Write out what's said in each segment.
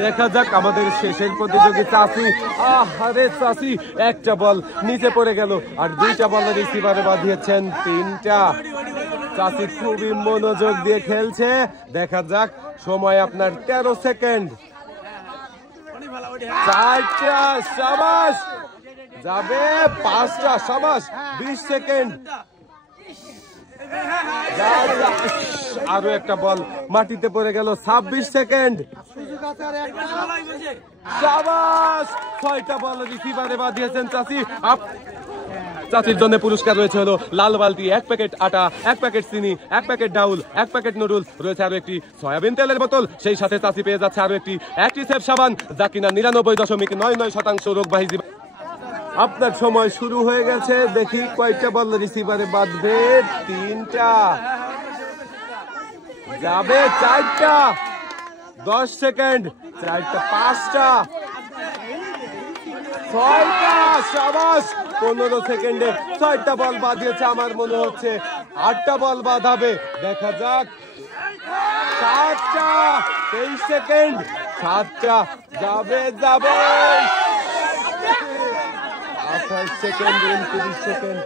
দেখা যাক আমাদের শেষের প্রতিযোগী চাষি। আরে চাষি একটা বল নিচে পড়ে গেল আর দুইটা বল রিসিভারে বাঁধিয়েছেন তিনটা। চাষি খুবই মনোযোগ দিয়ে খেলছে। দেখা যাক সময় আপনার 13 সেকেন্ড। চারটা শাবাশ যাবে, পাঁচটা শাবাশ, 20 সেকেন্ড। আরো একটা বল মাটিতে পড়ে গেল, 26 সেকেন্ড। শাবাশ, 6টা বল রিসিভারে বাঁধিয়েছেন চাষি। চাষির জন্য পুরস্কার রয়েছে হলো লাল বালতি, 1 প্যাকেট আটা, 1 প্যাকেট চিনি, 1 প্যাকেট ডাউল, 1 প্যাকেট নুডলস, রয়েছে আরো একটি সয়াবিন তেলের বোতল। সেই সাথে চাষি পেয়ে যাচ্ছে আরো একটি অ্যাক্টিসেভ সাবান, যা কিনা 99.99% রোগবাহী জীবাণু। আপনার সময় শুরু হয়ে গেছে। দেখি কয়টা বল রিসিভারে বাঁধবে। 3টা যাবে, 4টা, 10 সেকেন্ড, 4টা, 5টা, 6টা, শাবাশ, 15 সেকেন্ডে 6টা বল বাঁধিয়েছে। আমার মনে হচ্ছে 8টা বল বাঁধাবে। দেখা যাক। 7টা, 23 সেকেন্ড, 7টা যাবে, 28 সেকেন্ড, 29 সেকেন্ড।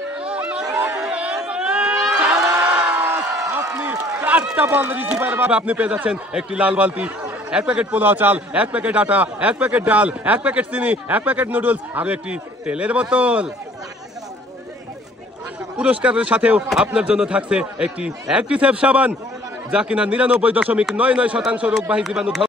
আপনি 4টা বল রিসিভার ভাবে আপনি পেয়ে যাচ্ছেন একটি লাল বালতি, 1 প্যাকেট পোলাও চাল, 1 প্যাকেট আটা, 1 প্যাকেট ডাল, 1 প্যাকেট চিনি, 1 প্যাকেট নুডলস, আর একটি তেলের বোতল। পুরস্কারের সাথেও আপনার জন্য থাকছে একটি অ্যাক্টিসেভ সাবান, যা কিনা 99.99% রোগবাহী জীবাণু